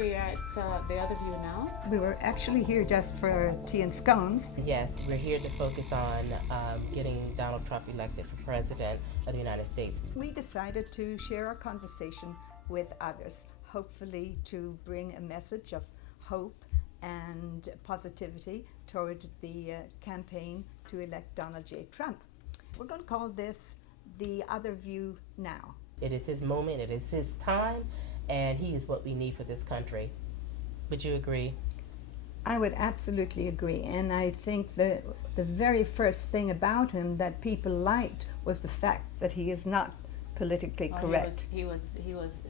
we are at The Other View Now. We were actually here just for tea and scones. Yes, we're here to focus on getting Donald Trump elected for President of the United States. We decided to share our conversation with others, hopefully to bring a message of hope and positivity toward the campaign to elect Donald J. Trump. We're going to call this The Other View Now. It is his moment, it is his time, and he is what we need for this country. Would you agree? I would absolutely agree, and I think the very first thing about him that people liked was the fact that he is not politically correct. He was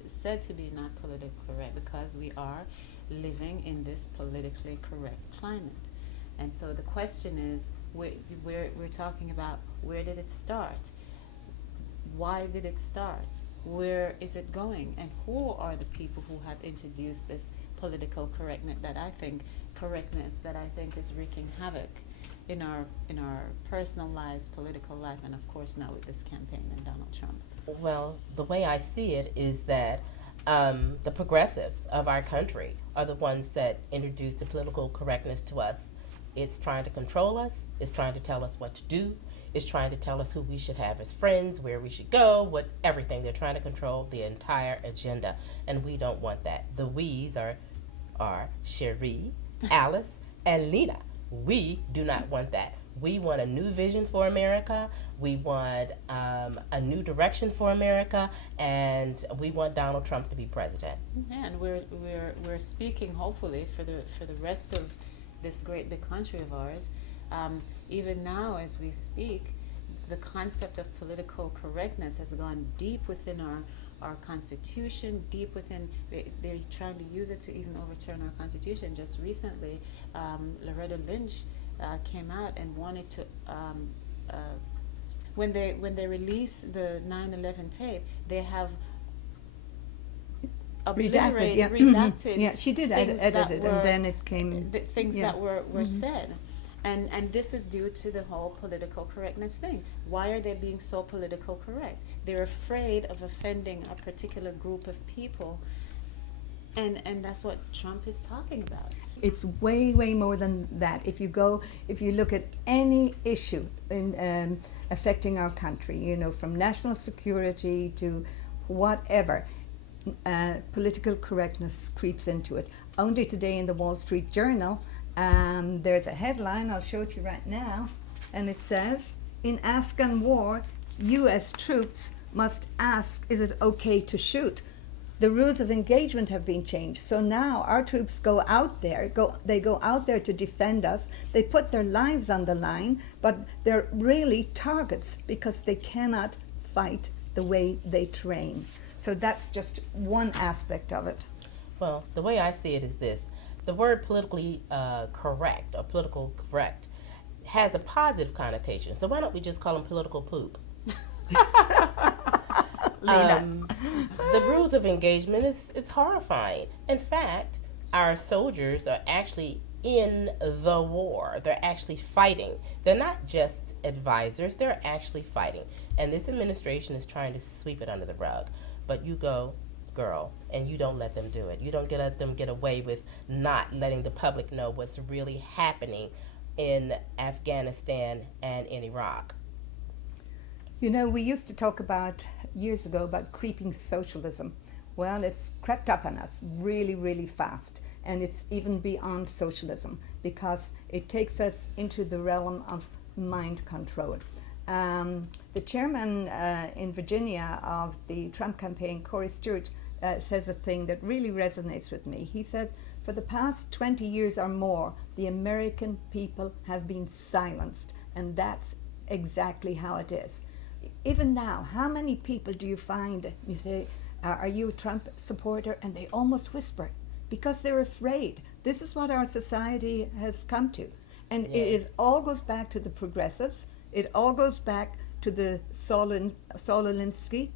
said to be not politically correct because we are living in this politically correct climate. And so the question is, we're talking about, where did it start? Why did it start? Where is it going? And who are the people who have introduced this political correctness that I think is wreaking havoc in our personal lives, political life, and of course now with this campaign and Donald Trump? Well, the way I see it is that the progressives of our country are the ones that introduced the political correctness to us. It's trying to control us. It's trying to tell us what to do. It's trying to tell us who we should have as friends, where we should go, everything. They're trying to control the entire agenda, and we don't want that. The we's are Cherie, Alice, and Lena. We do not want that. We want a new vision for America. We want a new direction for America, and we want Donald Trump to be president. And we're speaking hopefully for the rest of this great big country of ours. Even now, as we speak, the concept of political correctness has gone deep within our Constitution, deep within, they're trying to use it to even overturn our Constitution. Just recently, Loretta Lynch came out and wanted to, when they release the 9/11 tape, they have redacted. Yeah, she did edit it, and then it came. Things that were said. And this is due to the whole political correctness thing. Why are they being so political correct? They're afraid of offending a particular group of people, and that's what Trump is talking about. It's way, way more than that. If you look at any issue in affecting our country, from national security to whatever, political correctness creeps into it. Only today in the Wall Street Journal, there's a headline, I'll show it you right now, and it says, in Afghan war, U.S. troops must ask, is it okay to shoot? The rules of engagement have been changed. So now our troops go out there to defend us. They put their lives on the line, but they're really targets because they cannot fight the way they train. So that's just one aspect of it. Well, the way I see it is this. The word politically correct or political correct has a positive connotation. So why don't we just call them political poop? The rules of engagement is horrifying. In fact, our soldiers are actually in the war. They're actually fighting. They're not just advisors. They're actually fighting. And this administration is trying to sweep it under the rug. But you go, girl, and you don't let them do it. You don't let them get away with not letting the public know what's really happening in Afghanistan and in Iraq. We used to talk about years ago about creeping socialism. Well, it's crept up on us really, really fast, and it's even beyond socialism because it takes us into the realm of mind control. The chairman in Virginia of the Trump campaign, Corey Stewart, says a thing that really resonates with me. He said, for the past 20 years or more, the American people have been silenced, and that's exactly how it is. Even now, how many people do you find, you say, are you a Trump supporter? And they almost whisper because they're afraid. This is what our society has come to. And it all goes back to the progressives. It all goes back to the Saul Alinsky,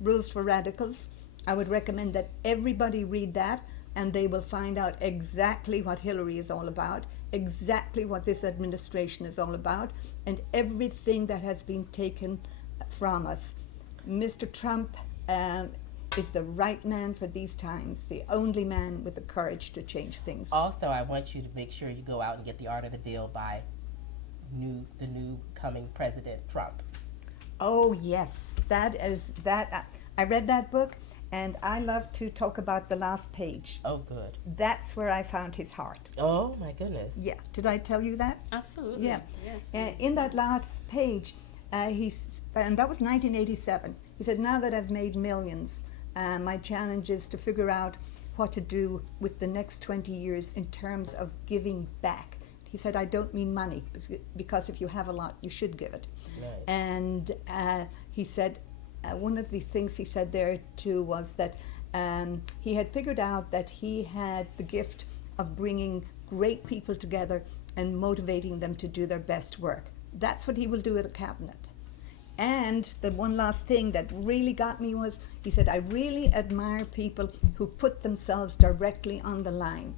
Rules for Radicals. I would recommend that everybody read that, and they will find out exactly what Hillary is all about, exactly what this administration is all about, and everything that has been taken from us. Mr. Trump is the right man for these times, the only man with the courage to change things. Also, I want you to make sure you go out and get The Art of the Deal by the new coming President Trump. Oh yes, that is that. I read that book, and I love to talk about the last page. Oh, good. That's where I found his heart. Oh, my goodness. Yeah, did I tell you that? Absolutely. Yeah. Yes. In that last page, and that was 1987. He said, "Now that I've made millions, my challenge is to figure out what to do with the next 20 years in terms of giving back." He said, "I don't mean money, because if you have a lot, you should give it." Nice. And he said, one of the things he said there too was that he had figured out that he had the gift of bringing great people together and motivating them to do their best work. That's what he will do at a cabinet. And the one last thing that really got me was, he said, "I really admire people who put themselves directly on the line."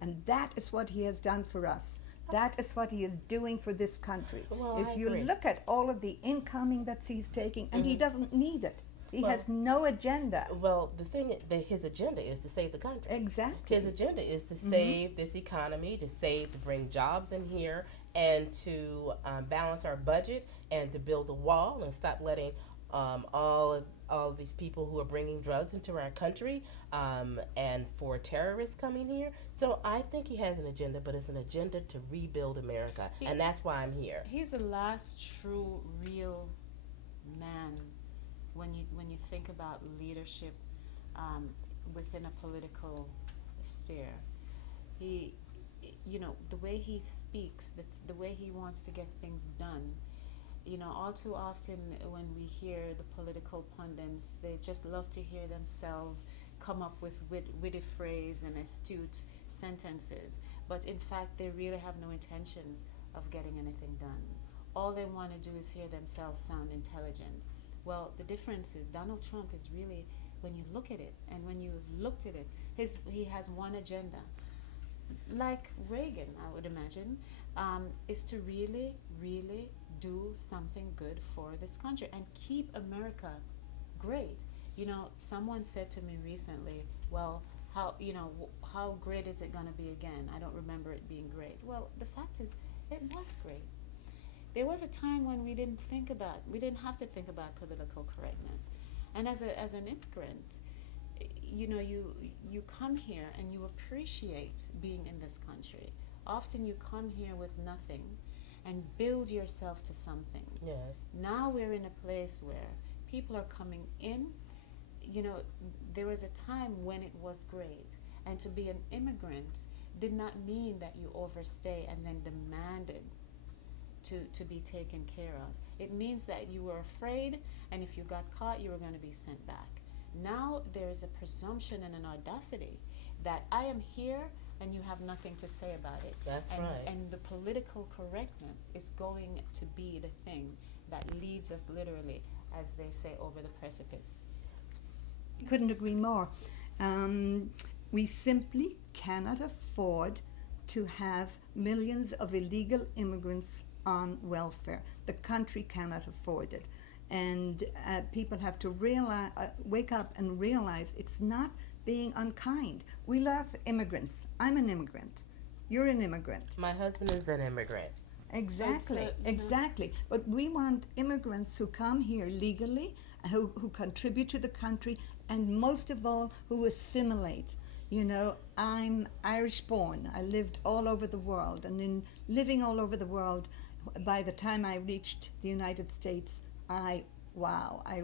And that is what he has done for us. That is what he is doing for this country. Well, If I you agree. look at all of the incoming that he's taking, and he doesn't need it. He Well- has no agenda. Well, the thing is that his agenda is to save the country. Exactly. His agenda is to save this economy, to bring jobs in here, and to balance our budget, and to build a wall and stop letting all of these people who are bringing drugs into our country, and for terrorists coming here. So I think he has an agenda, but it's an agenda to rebuild America, and that's why I'm here. He's the last true, real man when you think about leadership within a political sphere. He, the way he speaks, the way he wants to get things done. All too often when we hear the political pundits, they just love to hear themselves come up with witty phrase and astute sentences. But in fact, they really have no intentions of getting anything done. All they want to do is hear themselves sound intelligent. Well, the difference is Donald Trump is really, when you look at it, and when you've looked at it, he has one agenda. Like Reagan, I would imagine, is to really, really do something good for this country and keep America great. Someone said to me recently, well, how great is it going to be again? I don't remember it being great. Well, the fact is, it was great. There was a time when we didn't have to think about political correctness. And as an immigrant, you come here and you appreciate being in this country. Often you come here with nothing and build yourself to something. Yes. Now we're in a place where people are coming in. There was a time when it was great, and to be an immigrant did not mean that you overstay and then demanded to be taken care of. It means that you were afraid, and if you got caught, you were going to be sent back. Now there is a presumption and an audacity that I am here and you have nothing to say about it. That's and, right. And the political correctness is going to be the thing that leads us literally, as they say, over the precipice. Couldn't agree more. We simply cannot afford to have millions of illegal immigrants on welfare. The country cannot afford it. And people have to wake up and realize it's not being unkind. We love immigrants. I'm an immigrant. You're an immigrant. My husband is an immigrant. Exactly, exactly. But we want immigrants who come here legally, who contribute to the country, and most of all, who assimilate. I'm Irish born. I lived all over the world, and in living all over the world, by the time I reached the United States, I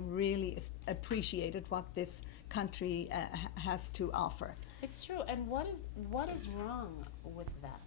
really appreciated what this country has to offer. It's true. And what is wrong with that?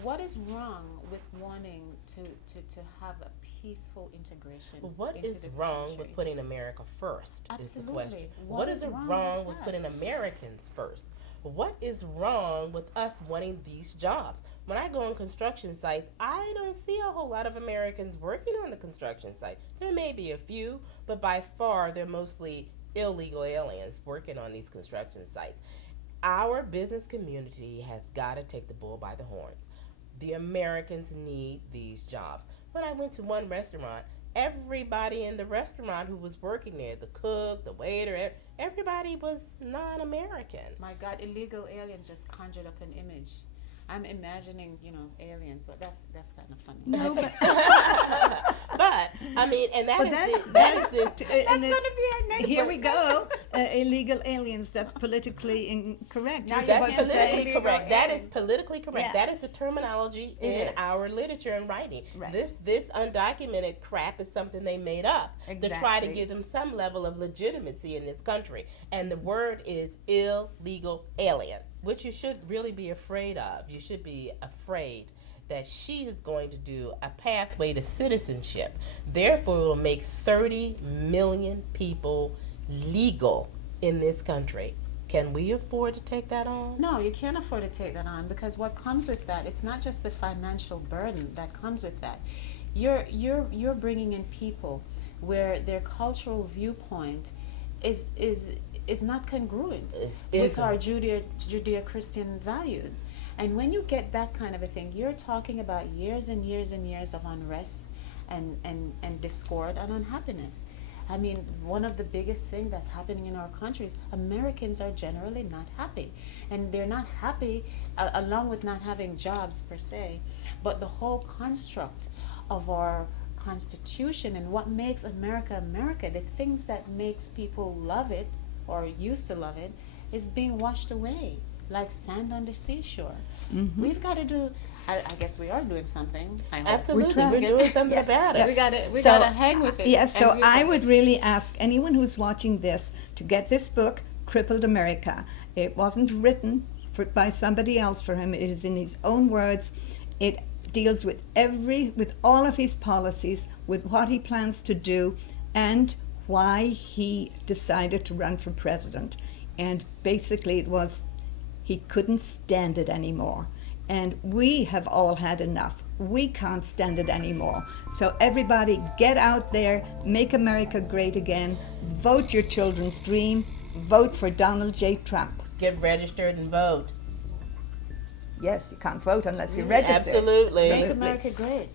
What is wrong with wanting to have a peaceful integration? What into is this wrong country? with putting America first? Absolutely. Is the question. What What is is wrong wrong with with that? putting Americans first? What is wrong with us wanting these jobs? When I go on construction sites, I don't see a whole lot of Americans working on the construction site. There may be a few, but by far they're mostly illegal aliens working on these construction sites. Our business community has got to take the bull by the horns. The Americans need these jobs. When I went to one restaurant, everybody in the restaurant who was working there, the cook, the waiter, everybody was non-American. My God, illegal aliens just conjured up an image. I'm imagining, aliens, but that's kind of funny. No, but But I mean, and But that's That's and going to be our next here one. we go. Illegal aliens. That's politically incorrect. Now You're you That's supposed to can't say politically correct. That is alien. politically correct. Yes. That is the terminology It in is. our literature and writing. Right. This undocumented crap is something they made up to try to Exactly. give them some level of legitimacy in this country. And the word is illegal alien, which you should really be afraid of. You should be afraid that she is going to do a pathway to citizenship. Therefore, it will make 30 million people legal in this country. Can we afford to take that on? No, you can't afford to take that on, because what comes with that, it's not just the financial burden that comes with that. You're bringing in people where their cultural viewpoint is not congruent with our Judeo-Christian values. And when you get that kind of a thing, you're talking about years and years and years of unrest and discord and unhappiness. I mean, one of the biggest things that's happening in our country is Americans are generally not happy. And they're not happy along with not having jobs per se, but the whole construct of our Constitution and what makes America America, the things that makes people love it or used to love it, is being washed away like sand on the seashore. We've got to do, I guess we are doing something. I hope. Absolutely. trying. We're doing something Yes. about Yes. it. We So, gotta hang with it. Yes, so and do I something. would really ask anyone who's watching this to get this book, Crippled America. It wasn't written by somebody else for him. It is in his own words. It deals with all of his policies, with what he plans to do, and why he decided to run for president. And basically it was he couldn't stand it anymore. And we have all had enough. We can't stand it anymore. So everybody get out there, make America great again, vote your children's dream, vote for Donald J. Trump. Get registered and vote. Yes, you can't vote unless you're registered. Absolutely. Make America great.